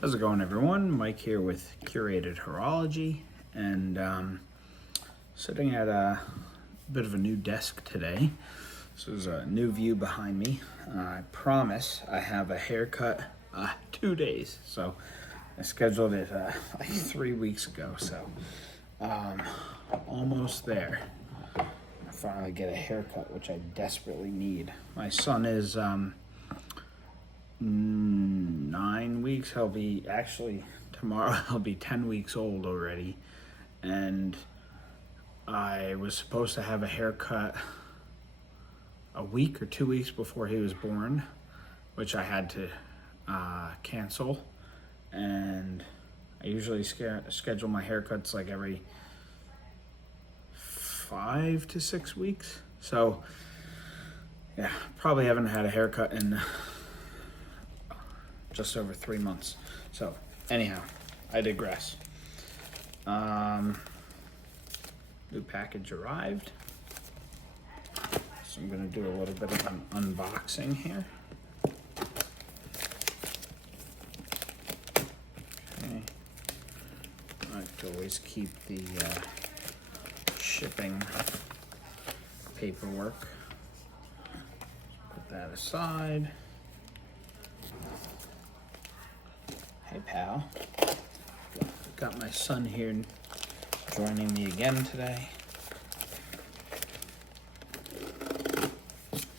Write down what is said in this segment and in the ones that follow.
How's it going, everyone? Mike here with Curated Horology, and sitting at a bit of a new desk today. This is a new view behind me. I promise I have a haircut 2 days, so I scheduled it like 3 weeks ago, so almost there. I finally get a haircut, which I desperately need. My son is 9 weeks. He'll be, actually tomorrow he'll be 10 weeks old already, and I was supposed to have a haircut a week or 2 weeks before he was born, which I had to cancel. And I usually schedule my haircuts like every 5 to 6 weeks, so yeah, probably haven't had a haircut in just over 3 months. So anyhow, I digress. New package arrived, so I'm gonna do a little bit of an unboxing here. Okay. I like to always keep the shipping paperwork. Put that aside. Hey pal, got my son here joining me again today. Okay.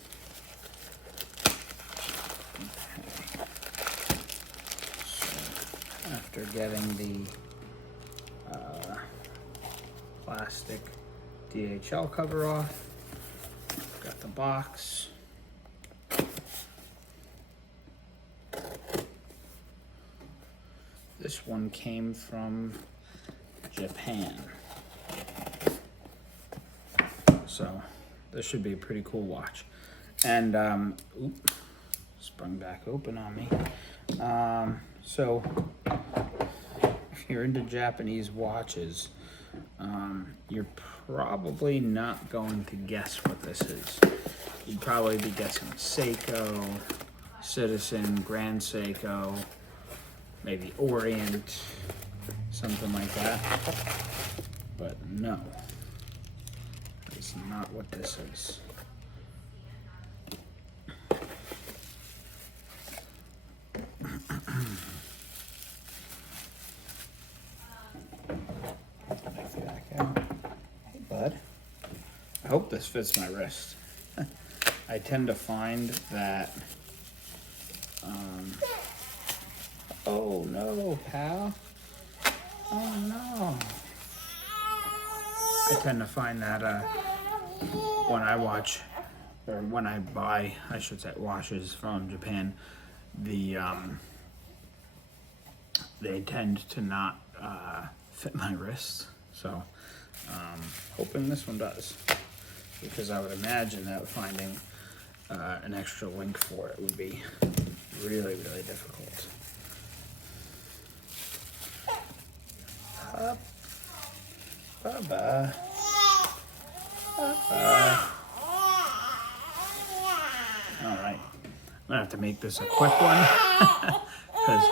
So after getting the plastic DHL cover off, got the box. This one came from Japan, so this should be a pretty cool watch. And sprung back open on me. So if you're into Japanese watches, you're probably not going to guess what this is. You'd probably be guessing Seiko, Citizen, Grand Seiko, maybe Orient, something like that. But no, that's not what this is. Back out. Hey bud, I hope this fits my wrist. I tend to find that oh no, pal. Oh no. I tend to find that when I watch, or when I buy, I should say, watches from Japan, they tend to not fit my wrist. So hoping this one does, because I would imagine that finding an extra link for it would be really, really difficult. Up. Bye-bye. Bye-bye. All right. I'm gonna have to make this a quick one because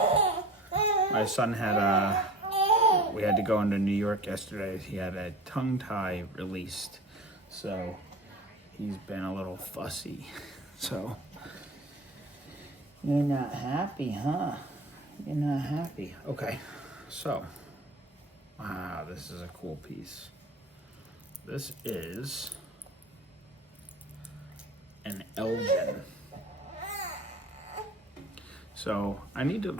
my son had we had to go into New York yesterday. He had a tongue tie released, so he's been a little fussy. So you're not happy, huh? You're not happy. Okay, so wow, this is a cool piece. This is an Elgin. So I need to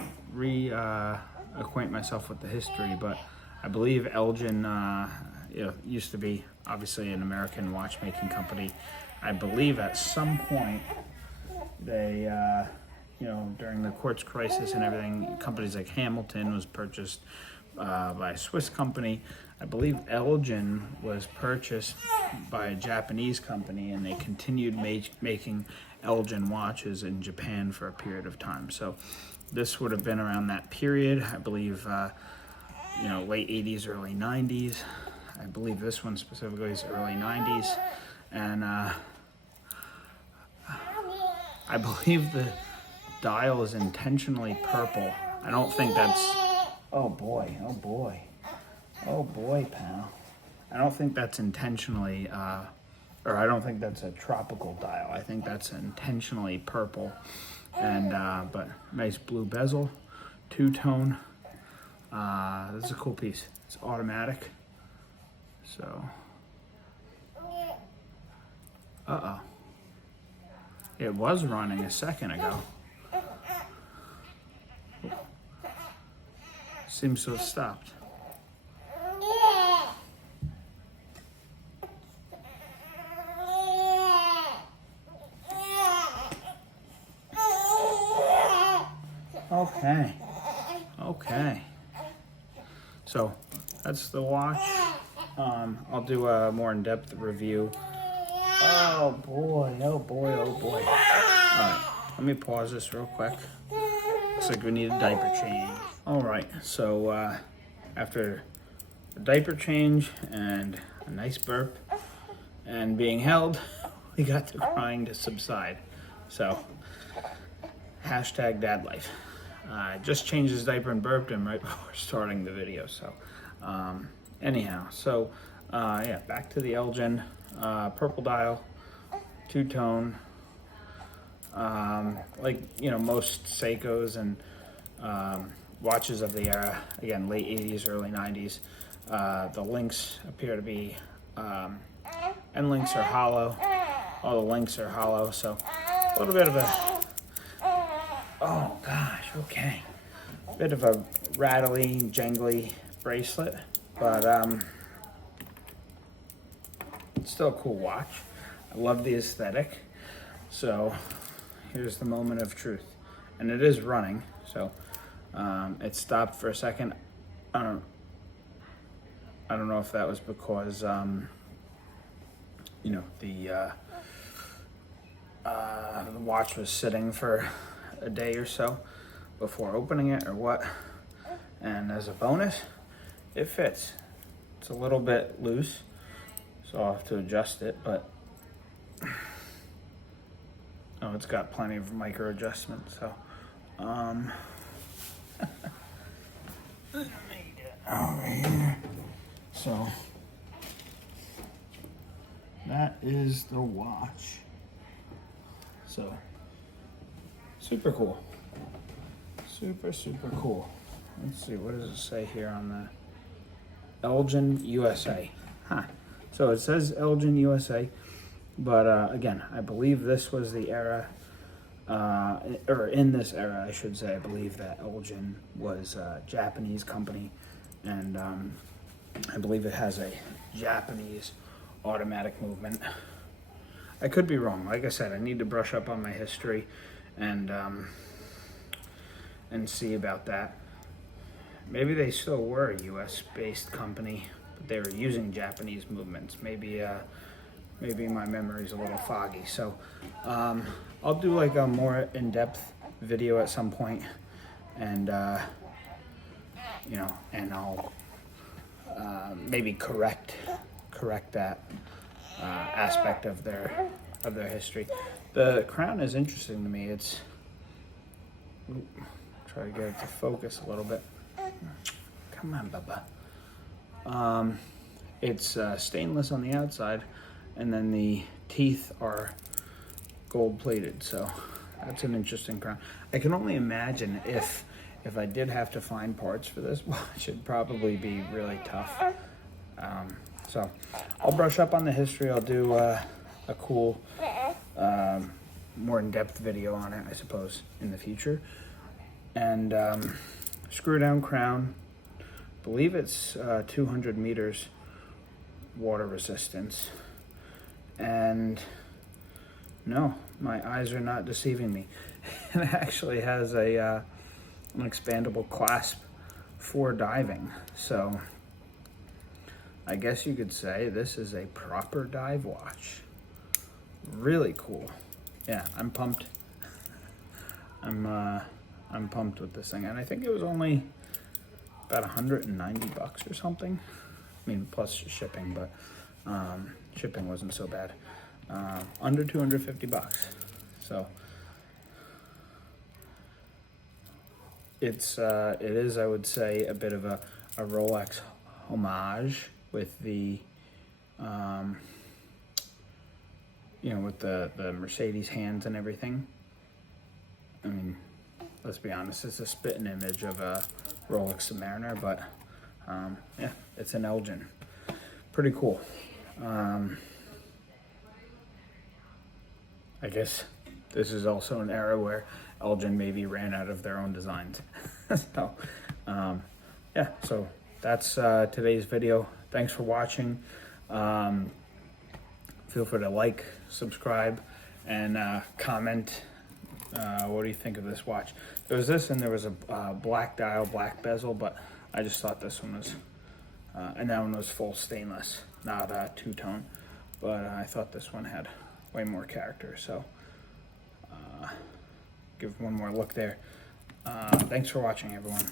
acquaint myself with the history, but I believe Elgin used to be obviously an American watchmaking company. I believe at some point they, during the quartz crisis and everything, companies like Hamilton was purchased by a Swiss company. I believe Elgin was purchased by a Japanese company, and they continued making Elgin watches in Japan for a period of time. So this would have been around that period, I believe, late 80s, early 90s. I believe this one specifically is early 90s. And I believe the dial is intentionally purple I don't think that's, oh boy, pal. I don't think that's intentionally, or I don't think that's a tropical dial. I think that's intentionally purple. And, but nice blue bezel, two-tone. This is a cool piece. It's automatic. So, uh-oh. It was running a second ago. Seems to have stopped. Okay. So that's the watch. I'll do a more in-depth review. Oh boy. All right, let me pause this real quick. Looks like we need a diaper change. All right, so after a diaper change and a nice burp and being held, we got the crying to subside. So, hashtag dad life. I just changed his diaper and burped him right before starting the video. So, anyhow, so yeah, back to the Elgin purple dial, two-tone. Like, you know, most Seikos and watches of the era, again, late 80s, early 90s, the links appear to be, end links are hollow. All the links are hollow, so a little bit of a, oh gosh, okay. Bit of a rattly, jangly bracelet, but it's still a cool watch. I love the aesthetic. So here's the moment of truth. And it is running, so it stopped for a second. I don't know if that was because you know, the watch was sitting for a day or so before opening it or what. And as a bonus, it fits. It's a little bit loose, so I'll have to adjust it, but oh, it's got plenty of micro adjustments, so over here. So that is the watch. So super cool. Super cool. Let's see, what does it say here on the Elgin USA? Huh. So it says Elgin USA, but again, I believe this was the era, or in this era, I should say, I believe that Elgin was a Japanese company, and I believe it has a Japanese automatic movement. I could be wrong. Like I said, I need to brush up on my history and see about that. Maybe they still were a US-based company, but they were using Japanese movements. Maybe my memory's a little foggy. So I'll do like a more in-depth video at some point, and you know, and I'll maybe correct that aspect of their history. The crown is interesting to me. It's, try to get it to focus a little bit. Come on, Bubba. It's stainless on the outside, and then the teeth are gold plated. So that's an interesting crown. I can only imagine if I did have to find parts for this watch, it'd probably be really tough. So I'll brush up on the history. I'll do a cool, more in-depth video on it, I suppose, in the future. And screw down crown. I believe it's 200 meters water resistance. And no, my eyes are not deceiving me. It actually has an expandable clasp for diving. So I guess you could say this is a proper dive watch. Really cool. Yeah, I'm pumped. I'm pumped with this thing, and I think it was only about 190 bucks or something. I mean, plus shipping, but shipping wasn't so bad. Under 250 bucks. So it is, I would say, a bit of a Rolex homage with the, with the Mercedes hands and everything. I mean, let's be honest, it's a spitting image of a Rolex Submariner, but yeah, it's an Elgin. Pretty cool. I guess this is also an era where Elgin maybe ran out of their own designs. So, yeah, so that's today's video. Thanks for watching. Feel free to like, subscribe, and comment. What do you think of this watch? There was this, and there was a black dial, black bezel, but I just thought this one was, and that one was full stainless, not two-tone. But I thought this one had way more character, so give one more look there. Thanks for watching, everyone.